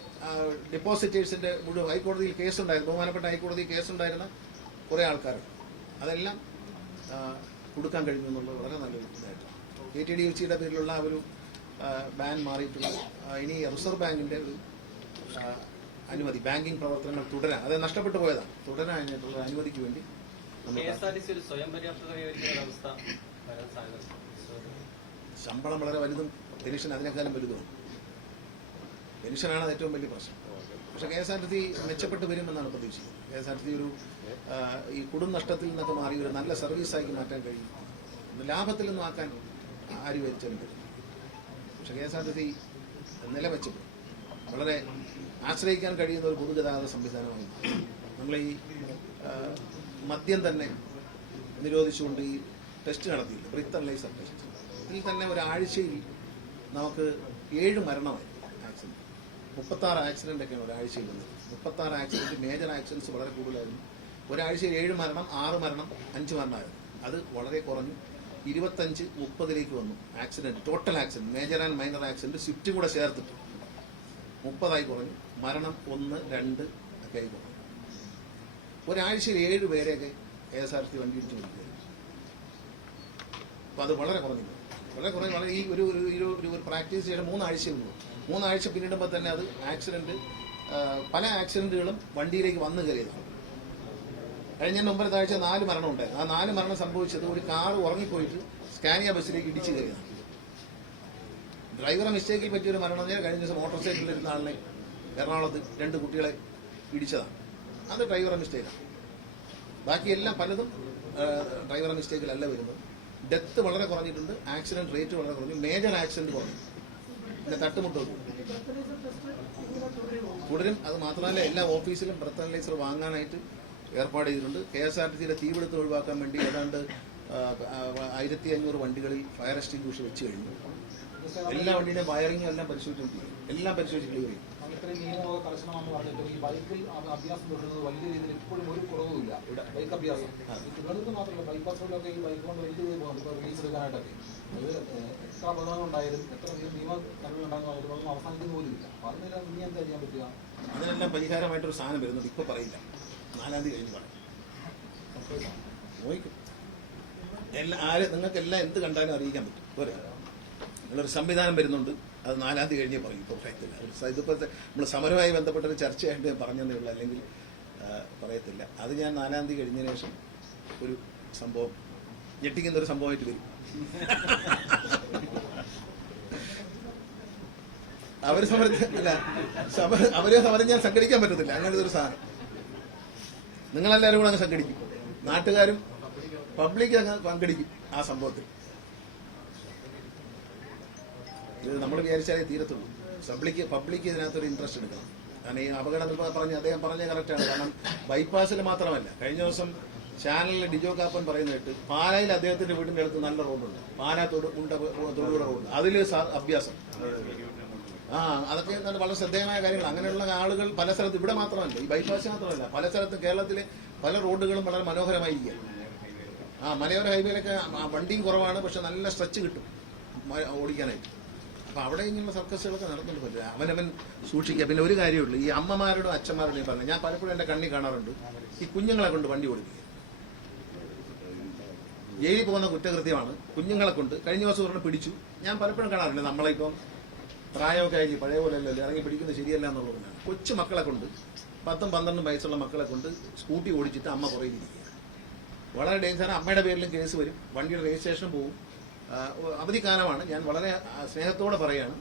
ഡെപ്പോസിറ്റേഴ്സിന്റെ മുഴുവൻ ഹൈക്കോടതിയിൽ കേസുണ്ടായിരുന്നു. ബഹുമാനപ്പെട്ട ഹൈക്കോടതിയിൽ കേസുണ്ടായിരുന്ന കുറേ ആൾക്കാരുണ്ട്. അതെല്ലാം കൊടുക്കാൻ കഴിഞ്ഞു എന്നുള്ളത് വളരെ നല്ലൊരു ഇതായിട്ടാണ്. KTDFCയുടെ പേരിലുള്ള ഒരു ബാൻ മാറിയിട്ടുള്ള ഇനി റിസർവ് ബാങ്കിന്റെ ഒരു അനുമതി ബാങ്കിങ് പ്രവർത്തനങ്ങൾ തുടരാൻ, അത് നഷ്ടപ്പെട്ടു പോയതാണ്, തുടരാനായിട്ടുള്ള അനുമതിക്ക് വേണ്ടി KSRTC ഒരു സ്വയം പര്യാപ്തത കൈവരിക്കുന്ന അവസ്ഥ വരാൻ സാധ്യത ശമ്പളം വളരെ വലുതും പെൻഷൻ അതിനേക്കാളും വലുതുമാണ്. പെൻഷനാണ് ഏറ്റവും വലിയ പ്രശ്നം. പക്ഷേ KSRTC മെച്ചപ്പെട്ട് വരുമെന്നാണ് പ്രതീക്ഷിക്കുന്നത്. KSRTC ഒരു ഈ കുടും നഷ്ടത്തിൽ നിന്നൊക്കെ മാറി ഒരു നല്ല സർവീസാക്കി മാറ്റാൻ കഴിയും. ലാഭത്തിൽ നിന്നും ആക്കാൻ ആരും ഏറ്റവും പറ്റും. പക്ഷേ KSRTC നില മെച്ചപ്പെടും. വളരെ ആശ്രയിക്കാൻ കഴിയുന്ന ഒരു പൊതുഗതാഗത സംവിധാനമായി. നമ്മൾ ഈ മദ്യം തന്നെ നിരോധിച്ചുകൊണ്ട് ഈ ടെസ്റ്റ് നടത്തിയില്ല, ബ്രീത്ത് അനലൈസർ ടെസ്റ്റ്. ഇതിൽ തന്നെ ഒരാഴ്ചയിൽ നമുക്ക് 7 മരണമായി ആക്സിഡൻറ്റ്. 36 ആക്സിഡൻ്റൊക്കെയാണ് ഒരാഴ്ചയിൽ വന്നത്. 36 ആക്സിഡൻറ്റ്, മേജർ ആക്സിഡൻറ്റ്സ് വളരെ കൂടുതലായിരുന്നു. ഒരാഴ്ചയിൽ 7 മരണം, 6 മരണം, 5 മരണമായിരുന്നു. അത് വളരെ കുറഞ്ഞു 25-30 വന്നു accident. Total accident, major and minor accident സ്വിഫ്റ്റും കൂടെ ചേർത്തിട്ട് 30 കുറഞ്ഞു. മരണം 1, 2 ഒക്കെ ആയി കുറഞ്ഞു. ഒരാഴ്ചയിൽ 7 പേരെയൊക്കെ KSRTC വണ്ടി ഇടിച്ചു കൊടുക്കുകയായിരുന്നു. അപ്പോൾ അത് വളരെ കുറഞ്ഞു. വളരെ ഈ ഒരു പ്രാക്ടീസ് ചെയ്ത 3 ആഴ്ചയുള്ളൂ. 3 ആഴ്ച പിന്നിടുമ്പോൾ തന്നെ അത് ആക്സിഡൻറ്റ്, പല ആക്സിഡൻറ്റുകളും വണ്ടിയിലേക്ക് വന്നു കയറിയതാണ്. കഴിഞ്ഞ മുമ്പത്തെ ആഴ്ച 4 മരണം ഉണ്ടായിരുന്നു. ആ 4 മരണം സംഭവിച്ചത് ഒരു കാർ ഉറങ്ങിപ്പോയിട്ട് സ്കാനിയ ബസ്സിലേക്ക് ഇടിച്ചു കയറിയതാണ്. ഡ്രൈവറെ മിസ്റ്റേക്കിൽ പറ്റിയൊരു മരണം. കഴിഞ്ഞ ദിവസം മോട്ടോർ സൈക്കിളിലിരുന്ന ആളിനെ എറണാകുളത്ത് 2 കുട്ടികളെ ഇടിച്ചതാണ്. അത് ഡ്രൈവറെ മിസ്റ്റേക്കാണ്. ബാക്കിയെല്ലാം പലതും ഡ്രൈവറെ മിസ്റ്റേക്കിലല്ല വരുന്നത്. ഡെത്ത് വളരെ കുറഞ്ഞിട്ടുണ്ട്. ആക്സിഡന്റ് റേറ്റ് വളരെ കുറഞ്ഞു. മേജർ ആക്സിഡന്റ് കുറഞ്ഞു. പിന്നെ തട്ടുമുട്ട് തുടരും. അത് മാത്രമല്ല എല്ലാ ഓഫീസിലും ബ്രത്ത് അനലൈസർ വാങ്ങാനായിട്ട് ഏർപ്പാട് ചെയ്തിട്ടുണ്ട്. KSRTCയുടെ തീപിടുത്തം ഒഴിവാക്കാൻ വേണ്ടി ഏതാണ്ട് 1500 വണ്ടികളിൽ ഫയർ എക്സ്റ്റിംഗ്വിഷർ വെച്ച് കഴിഞ്ഞു. എല്ലാ വണ്ടിയുടെയും വയറിങ്ങും എല്ലാം പരിശോധിച്ചിട്ടുണ്ട്. എല്ലാം പരിശോധിച്ച് ക്ലിയർ ചെയ്യും. ഇത്രയും നിയമമൊക്കെ കർശനമാണെന്ന് പറഞ്ഞിട്ട് ഈ ബൈക്കിൽ അഭ്യാസം തുടരുന്നത് വലിയ രീതിയിൽ ഇപ്പോഴും ഒരു കുറവുമില്ല. ഇവിടെ ബൈക്ക് അഭ്യാസം തിരുവനന്തപുരത്ത് മാത്രമല്ല, ബൈപ്പാസ് റോഡിലൊക്കെ ഈ ബൈക്ക് കൊണ്ട് വലിയ പോകുന്നത് ഇപ്പോൾ റിലീസ് എടുക്കാനായിട്ടൊക്കെ അത് എത്ര അപകടങ്ങൾ ഉണ്ടായാലും എത്ര നിയമ നടപടി ഉണ്ടാകുന്ന അവസാനിക്കുന്ന പോലും ഇല്ല. അപ്പോൾ അതിനെല്ലാം ഇനി എന്താ ചെയ്യാൻ പറ്റുക? അതിനെല്ലാം പരിഹാരമായിട്ടൊരു സാധനം വരുന്നുണ്ട്. ഇപ്പോൾ പറയില്ല, 4-ാം തീയതി കഴിഞ്ഞ് പറയും. നോക്കും നിങ്ങൾക്കെല്ലാം എന്ത് കണ്ടാലും അറിയിക്കാൻ പറ്റും. പോരെ, നിങ്ങളൊരു സംവിധാനം വരുന്നുണ്ട്. അത് 4-ാം തീയതി കഴിഞ്ഞേ പറയും. ഇപ്പോൾ പറയത്തില്ല. ഇതിപ്പോൾ നമ്മൾ സമരവുമായി ബന്ധപ്പെട്ടൊരു ചർച്ചയായിട്ട് ഞാൻ പറഞ്ഞതേ ഉള്ളൂ, അല്ലെങ്കിൽ പറയത്തില്ല. അത് ഞാൻ 4-ാം തീയതി കഴിഞ്ഞതിന് ശേഷം ഒരു സംഭവം, ഞെട്ടിക്കുന്നൊരു സംഭവമായിട്ട് വരും. അവര് സമരത്തില്ല, അവരെ സമരം ഞാൻ സംഘടിക്കാൻ പറ്റത്തില്ല. അങ്ങനത്തെ ഒരു സാധനം നിങ്ങളെല്ലാവരും കൂടെ അങ്ങ് സംഘടിക്കും. നാട്ടുകാരും പബ്ലിക് അങ്ങ് പങ്കെടുക്കും ആ സംഭവത്തിൽ. ഇത് നമ്മൾ വിചാരിച്ചാലേ തീരത്തുള്ളൂ. പബ്ലിക് ഇതിനകത്തൊരു ഇൻട്രസ്റ്റ് എടുക്കണം. കാരണം ഈ അപകടം അദ്ദേഹം പറഞ്ഞ കറക്റ്റാണ്. കാരണം ബൈപ്പാസിൽ മാത്രമല്ല, കഴിഞ്ഞ ദിവസം ചാനലിൽ ഡിജോ കാപ്പൻ പറയുന്നതായിട്ട് പാലായിൽ അദ്ദേഹത്തിന്റെ വീടിന്റെ അടുത്ത് നല്ല റോഡുണ്ട്, പാലാ തൊടുപുഴ റോഡ്, അതിൽ അഭ്യാസം. അതൊക്കെ വളരെ ശ്രദ്ധേയമായ കാര്യങ്ങൾ. അങ്ങനെയുള്ള ആളുകൾ പല സ്ഥലത്തും, ഇവിടെ മാത്രമല്ല, ഈ ബൈപ്പാസ് മാത്രമല്ല, പല സ്ഥലത്തും കേരളത്തിലെ പല റോഡുകളും വളരെ മനോഹരമായിരിക്കുക. മലയോര ഹൈവേയിലൊക്കെ വണ്ടിയും കുറവാണ്, പക്ഷെ നല്ല സ്ട്രെച്ച് കിട്ടും ഓടിക്കാനായിട്ട്. അപ്പൊ അവിടെ ഇങ്ങനെയുള്ള സർക്കസുകളൊക്കെ നടന്നുകൊണ്ട് പറ്റില്ല. അവനവൻ സൂക്ഷിക്കുക. പിന്നെ ഒരു കാര്യമുള്ളൂ, ഈ അമ്മമാരോടും അച്ഛന്മാരോടും പറഞ്ഞു, ഞാൻ പലപ്പോഴും എന്റെ കണ്ണി കാണാറുണ്ട്, ഈ കുഞ്ഞുങ്ങളെ കൊണ്ട് വണ്ടി ഓടിക്കുക. ജയിലിൽ പോകുന്ന കുറ്റകൃത്യമാണ്. കുഞ്ഞുങ്ങളെ കൊണ്ട് കഴിഞ്ഞ ദിവസം ഒരെണ്ണം പിടിച്ചു. ഞാൻ പലപ്പോഴും കാണാറുണ്ട്, നമ്മളിപ്പം പ്രായമൊക്കെ ആയി പഴയ പോലെ അല്ലല്ലോ, ഇറങ്ങി പിടിക്കുന്നത് ശരിയല്ല എന്നുള്ളതാണ്. കൊച്ചു മക്കളെ കൊണ്ട് 10-12 വയസ്സുള്ള മക്കളെ കൊണ്ട് സ്കൂട്ടി ഓടിച്ചിട്ട് അമ്മ പുറകിലിരിക്കുക. വളരെ ഡേഞ്ചറാണ്. അമ്മയുടെ പേരിലും കേസ് വരും, വണ്ടിയുടെ രജിസ്ട്രേഷൻ പോകും. അവധിക്കാലമാണ്. ഞാൻ വളരെ സ്നേഹത്തോടെ പറയുകയാണ്,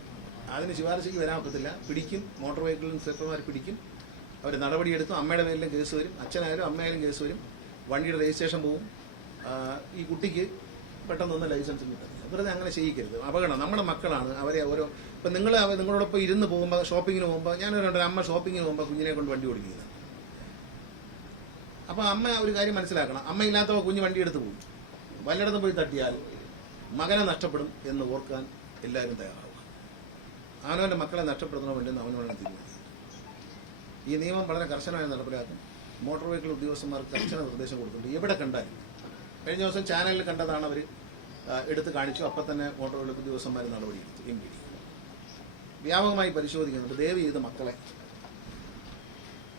അതിന് ശുപാർശയ്ക്ക് വരാൻ ഒക്കത്തില്ല. പിടിക്കും, മോട്ടോർ വെഹിക്കിൾ ഇൻസ്പെക്ടർമാർ പിടിക്കും, അവർ നടപടിയെടുക്കും. അമ്മയുടെ പേരിലും കേസ് വരും, അച്ഛനായാലും അമ്മയായാലും കേസ് വരും, വണ്ടിയുടെ രജിസ്ട്രേഷൻ പോകും. ഈ കുട്ടിക്ക് പെട്ടെന്നൊന്നും ലൈസൻസ് കിട്ടും. വെറുതെ അങ്ങനെ ചെയ്യിക്കരുത്. അപകടം. നമ്മുടെ മക്കളാണ്. അവരെ ഓരോ ഇപ്പം നിങ്ങളോടൊപ്പം ഇരുന്ന് പോകുമ്പോൾ, ഷോപ്പിങ്ങിന് പോകുമ്പോൾ, ഞാനൊരു അമ്മ ഷോപ്പിങ്ങിന് പോകുമ്പോൾ കുഞ്ഞിനെ കൊണ്ട് വണ്ടി ഓടിക്കുന്നത്. അപ്പം അമ്മ ഒരു കാര്യം മനസ്സിലാക്കണം, അമ്മ ഇല്ലാത്തവ കുഞ്ഞ് വണ്ടി എടുത്ത് പോകും. വല്ലയിടത്തും പോയി തട്ടിയാൽ മകനെ നഷ്ടപ്പെടും എന്ന് ഓർക്കാൻ എല്ലാവരും തയ്യാറാവുക. അവനവൻ്റെ മക്കളെ നഷ്ടപ്പെടുത്തണോ വേണ്ടെന്ന് അവനവനെ തീരുമാനിക്കും. ഈ നിയമം വളരെ കർശനമായി നടപ്പിലാക്കും. മോട്ടോർ വെഹിക്കിൾ ഉദ്യോഗസ്ഥന്മാർക്ക് കർശന നിർദ്ദേശം കൊടുത്തിട്ടുണ്ട്. എവിടെ കണ്ടാലും. കഴിഞ്ഞ ദിവസം ചാനലിൽ കണ്ടതാണ്, അവർ എടുത്ത് കാണിച്ചു. അപ്പം തന്നെ മോട്ടോർ വെഹിക്കിൾ ഉദ്യോഗസ്ഥന്മാർ നടപടിയെടുത്തു. MPD വ്യാപകമായി പരിശോധിക്കുന്നുണ്ട്. ദയവ് ചെയ്ത് മക്കളെ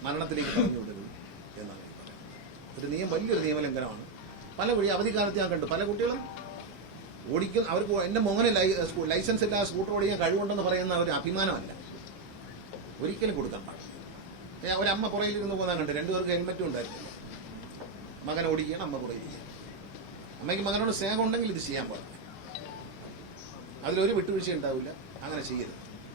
മരണത്തിലേക്ക് പറഞ്ഞു വിടരുത് എന്നാണ് പറയുന്നത്. ഒരു വലിയൊരു നിയമലംഘനമാണ്. പല വഴി അവധിക്കാലത്ത് ഞാൻ കണ്ടു, പല കുട്ടികളും ഓടിക്കും. അവർക്ക് എൻ്റെ മോനെ ലൈസൻസ് ഇല്ലാതെ സ്കൂട്ടർ ഓടിക്കാൻ കഴിവുണ്ടെന്ന് പറയുന്ന ഒരു അഭിമാനമല്ല, ഒരിക്കലും കൊടുക്കാൻ പാടില്ല. ഒരമ്മ പുറയിലിരുന്ന് പോകാൻ കണ്ട്, 2 പേർക്ക് ഹെൽമെറ്റും ഉണ്ടായിരുന്നു. മകൻ ഓടിക്കുകയാണ്, അമ്മ പുറയിലിരിക്കുക. അമ്മയ്ക്ക് മകനോട് സ്നേഹം ഉണ്ടെങ്കിൽ ഇത് ചെയ്യാൻ പാടില്ല. അതിലൊരു വിട്ടുവീഴ്ച ഉണ്ടാവില്ല. അങ്ങനെ ചെയ്യരുത്.